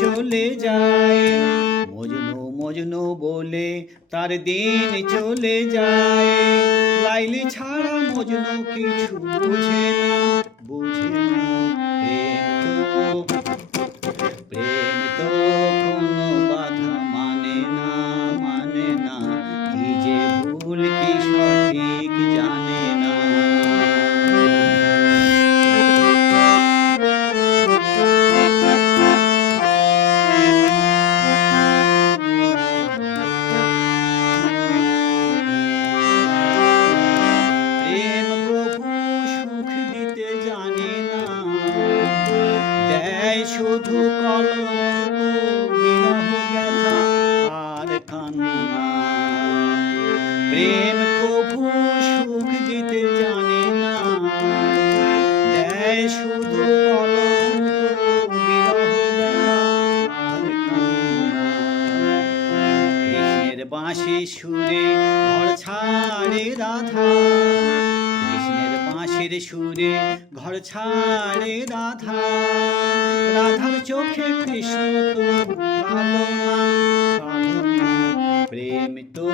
চলে যায়। মজনু মজনু বলে তার দিন চলে যায়। লাইলি ছাড়া মজনু কিছু বুঝে না, বুঝে না। প্রেম তো কোনো বাধা মানে না, মানে না। কি যে ভুল কি সঠিক জানে না। প্রেম কভু সুখ দিতে জানে না, দেয় শুধু কলঙ্ক, বিরহ ব্যথা আর কান্না। প্রেম কভু সুখ দিতে জানে না, দেয় শুধু কলঙ্ক, বিরহ ব্যথা আর কান্না। কৃষ্ণের বাঁশি সুরে ঘর ছাড়ে রাধা, কৃষ্ণের বাঁশির সুরে ঘর ছাড়ে রাধা। রাধার চোখে কৃষ্ণ তো কালো না, কালো না। প্রেম তো